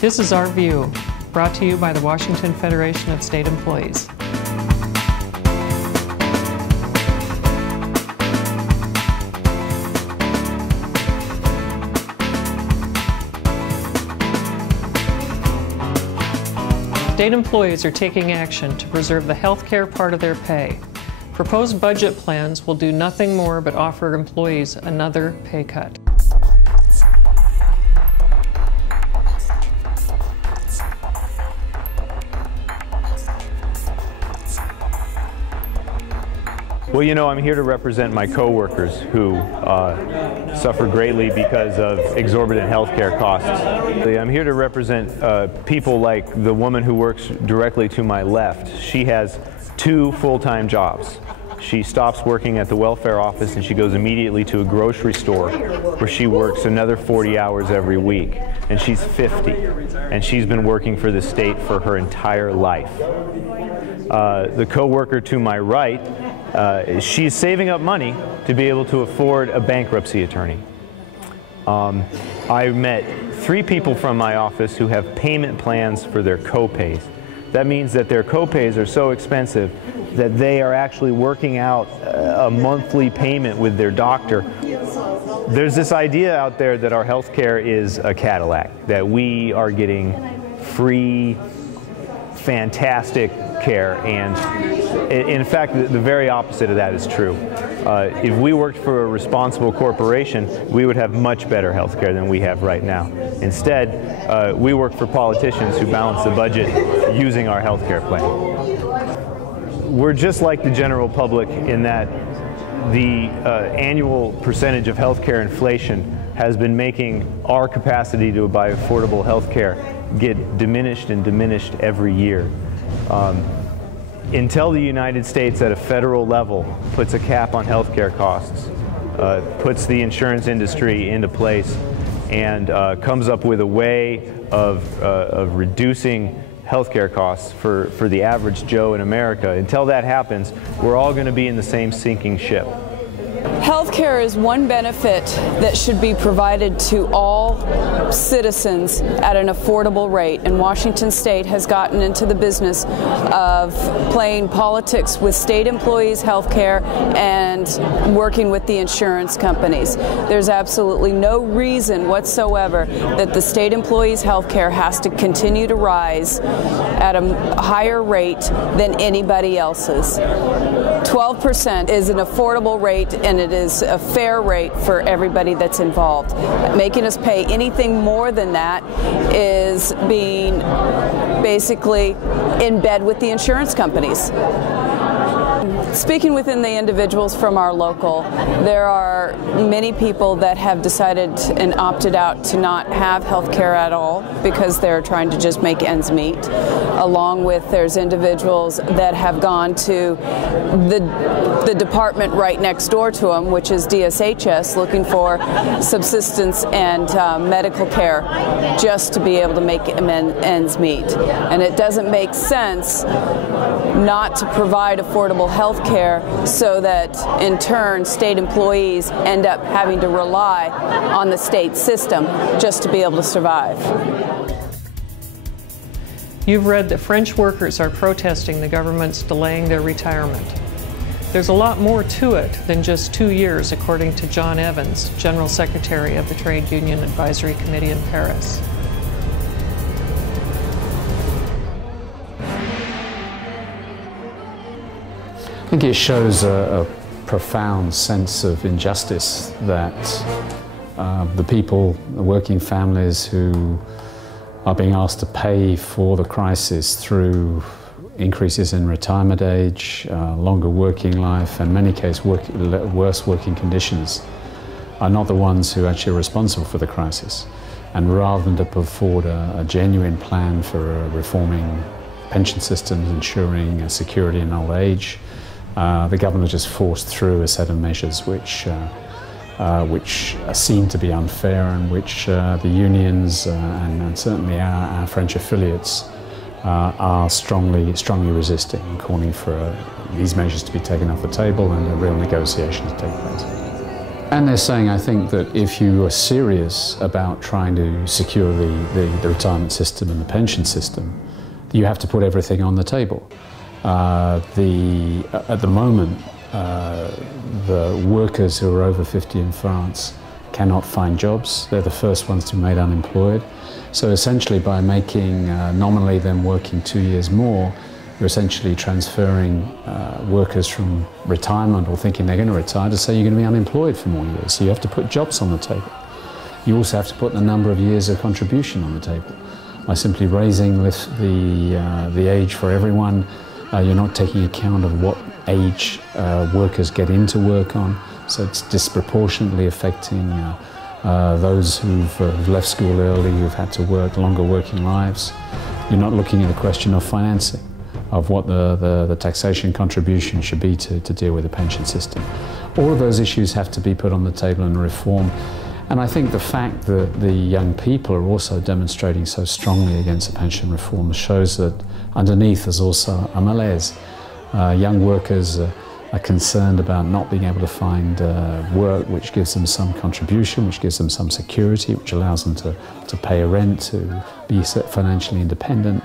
This is Our View, brought to you by the Washington Federation of State Employees. State employees are taking action to preserve the health care part of their pay. Proposed budget plans will do nothing more but offer employees another pay cut. Well, you know, I'm here to represent my coworkers who suffer greatly because of exorbitant health care costs. I'm here to represent people like the woman who works directly to my left. She has 2 full-time jobs. She stops working at the welfare office and she goes immediately to a grocery store where she works another 40 hours every week. And she's 50, and she's been working for the state for her entire life. The coworker to my right, she's saving up money to be able to afford a bankruptcy attorney. I met 3 people from my office who have payment plans for their co-pays. That means that their co-pays are so expensive that they are actually working out a monthly payment with their doctor. There's this idea out there that our health care is a Cadillac, that we are getting free, fantastic care, and in fact the very opposite of that is true. If we worked for a responsible corporation, we would have much better health care than we have right now. Instead, we work for politicians who balance the budget using our health care plan. We're just like the general public in that the annual percentage of health care inflation has been making our capacity to buy affordable health care get diminished and diminished every year. Until the United States at a federal level puts a cap on health care costs, puts the insurance industry into place, and comes up with a way of reducing health care costs for the average Joe in America, until that happens, we're all going to be in the same sinking ship. Healthcare is one benefit that should be provided to all citizens at an affordable rate, and Washington State has gotten into the business of playing politics with state employees' healthcare and working with the insurance companies. There's absolutely no reason whatsoever that the state employees' healthcare has to continue to rise at a higher rate than anybody else's. 12% is an affordable rate, and it is a fair rate for everybody that's involved. Making us pay anything more than that is being basically in bed with the insurance companies. Speaking within the individuals from our local, there are many people that have decided and opted out to not have health care at all because they're trying to just make ends meet. Along with there's individuals that have gone to the department right next door to them, which is DSHS, looking for subsistence and medical care just to be able to make ends meet. And it doesn't make sense not to provide affordable health care so that in turn state employees end up having to rely on the state system just to be able to survive. You've read that French workers are protesting the government's delaying their retirement. There's a lot more to it than just 2 years, according to John Evans, General Secretary of the Trade Union Advisory Committee in Paris. I think it shows a profound sense of injustice that the people, the working families who are being asked to pay for the crisis through increases in retirement age, longer working life, and in many cases worse working conditions, are not the ones who actually are responsible for the crisis. And rather than to put forward a genuine plan for reforming pension systems, ensuring security in old age, the government just forced through a set of measures which seem to be unfair, and which the unions and certainly our French affiliates are strongly resisting and calling for these measures to be taken off the table and a real negotiation to take place. And they're saying, I think, that if you are serious about trying to secure the retirement system and the pension system, you have to put everything on the table. At the moment, the workers who are over 50 in France cannot find jobs. They're the first ones to be made unemployed. So essentially, by making nominally them working 2 years more, you're essentially transferring workers from retirement or thinking they're going to retire to say you're going to be unemployed for more years. So you have to put jobs on the table. You also have to put the number of years of contribution on the table. By simply raising the age for everyone, you're not taking account of what age workers get into work on. So it's disproportionately affecting those who've left school early, who've had to work longer working lives. You're not looking at the question of financing, of what the taxation contribution should be to deal with the pension system. All of those issues have to be put on the table in reform. And I think the fact that the young people are also demonstrating so strongly against the pension reform shows that underneath there's also a malaise. Young workers are concerned about not being able to find work which gives them some contribution, which gives them some security, which allows them to pay a rent, to be financially independent.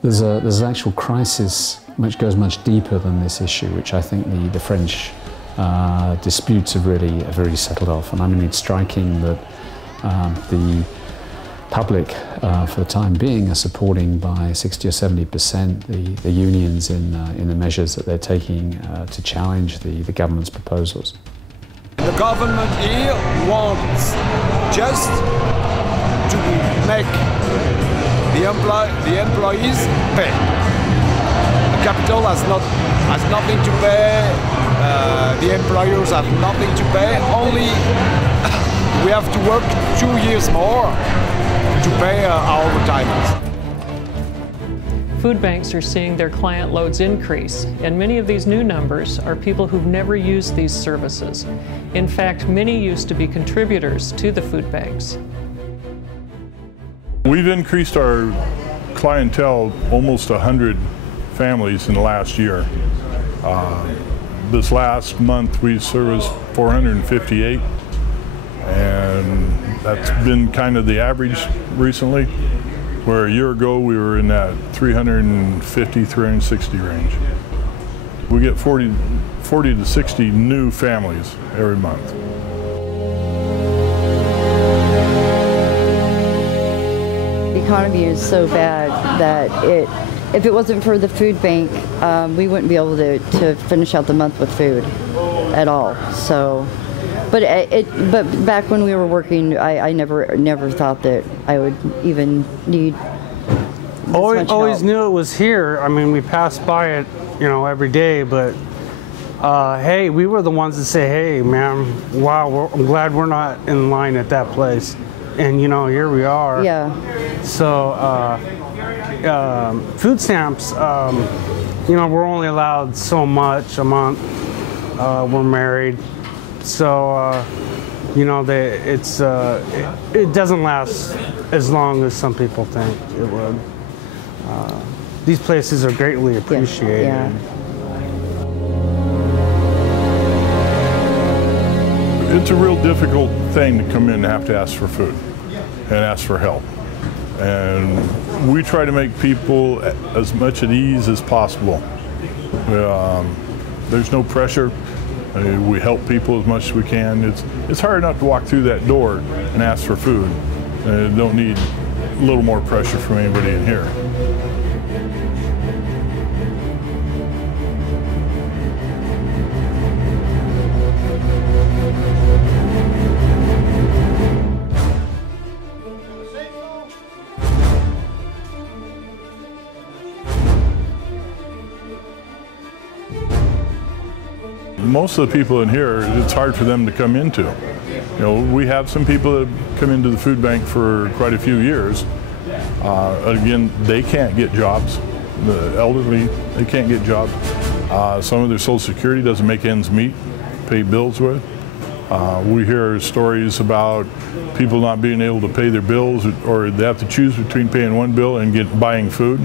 There's an actual crisis which goes much deeper than this issue, which I think the French disputes have really settled off. And I mean, it's striking that the public, for the time being, are supporting by 60 or 70% the unions in the measures that they're taking to challenge the government's proposals. The government here wants just to make the employees pay. The capital has nothing to pay. The employers have nothing to pay. Only we have to work 2 years more to pay our retirements. Food banks are seeing their client loads increase, and many of these new numbers are people who've never used these services. In fact, many used to be contributors to the food banks. We've increased our clientele almost 100 families in the last year. This last month we serviced 458, and that's been kind of the average recently, where a year ago we were in that 350, 360 range. We get 40 to 60 new families every month. The economy is so bad that if it wasn't for the food bank, we wouldn't be able to finish out the month with food at all. So, but back when we were working, I never thought that I would even need this much always help. knew it was here. I mean, we passed by it, every day. But hey, we were the ones that say, "Hey, man, wow, I'm glad we're not in line at that place." And here we are. Yeah. So food stamps, we're only allowed so much a month. We're married, so it doesn't last as long as some people think it would. These places are greatly appreciated. Yeah. It's a real difficult thing to come in and have to ask for food and ask for help. And we try to make people as much at ease as possible. There's no pressure. We help people as much as we can. It's hard enough to walk through that door and ask for food. Don't need a little more pressure from anybody in here. Most of the people in here, it's hard for them to come into. We have some people that have come into the food bank for quite a few years. Again, they can't get jobs. The elderly, they can't get jobs. Some of their Social Security doesn't make ends meet, pay bills with. We hear stories about people not being able to pay their bills, or they have to choose between paying one bill and buying food.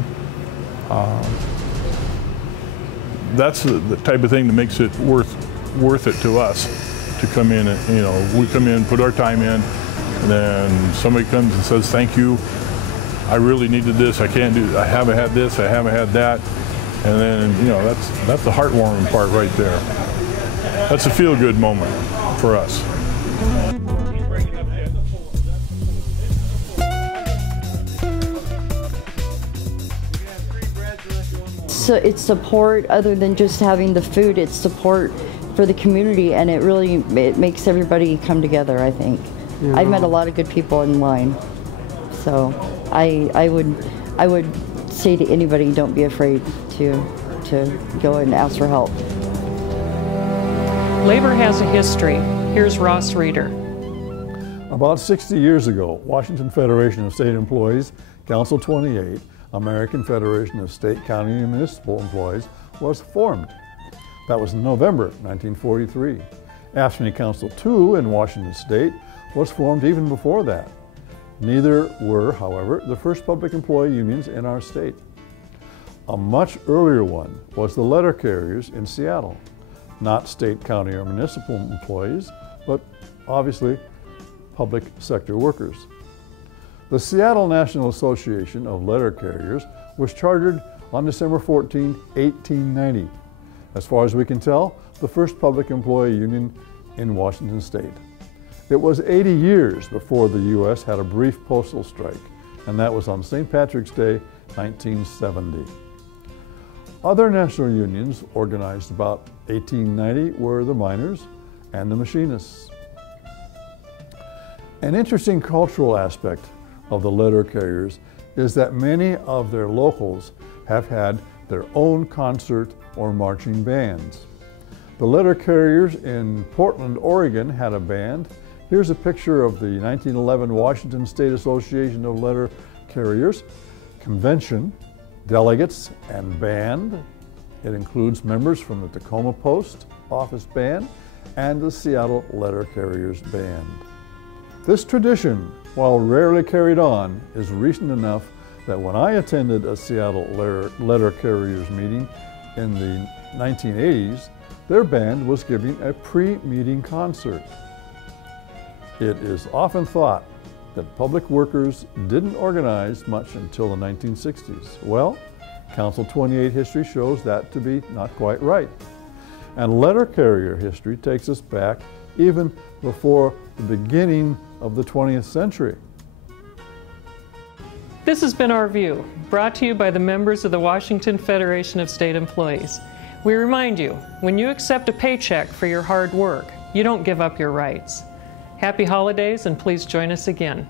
That's the type of thing that makes it worth it to us to come in and, you know, we come in, put our time in, and then somebody comes and says, thank you, I really needed this, I haven't had this, I haven't had that. And then, you know, that's the heartwarming part right there. That's a feel-good moment for us. So it's support other than just having the food. It's support for the community, and it makes everybody come together, I think. Yeah. I've met a lot of good people in line. So I would say to anybody, don't be afraid to go and ask for help. Labor has a history. Here's Ross Rieder. About 60 years ago, Washington Federation of State Employees, Council 28, American Federation of State, County, and Municipal Employees, was formed. That was in November 1943. AFSCME Council 2 in Washington State was formed even before that. Neither were, however, the first public employee unions in our state. A much earlier one was the letter carriers in Seattle. Not state, county, or municipal employees, but obviously public sector workers. The Seattle National Association of Letter Carriers was chartered on December 14, 1890. As far as we can tell, the first public employee union in Washington state. It was 80 years before the U.S. had a brief postal strike, and that was on St. Patrick's Day, 1970. Other national unions organized about 1890 were the miners and the machinists. An interesting cultural aspect of the letter carriers is that many of their locals have had their own concert or marching bands. The letter carriers in Portland, Oregon had a band. Here's a picture of the 1911 Washington State Association of Letter Carriers convention, delegates, and band. It includes members from the Tacoma Post Office Band and the Seattle Letter Carriers Band. This tradition, while rarely carried on, is recent enough that when I attended a Seattle Letter Carriers meeting in the 1980s, their band was giving a pre-meeting concert. It is often thought that public workers didn't organize much until the 1960s. Well, Council 28 history shows that to be not quite right. And letter carrier history takes us back even before the beginning of the 20th century. This has been Our View, brought to you by the members of the Washington Federation of State Employees. We remind you, when you accept a paycheck for your hard work, you don't give up your rights. Happy holidays, and please join us again.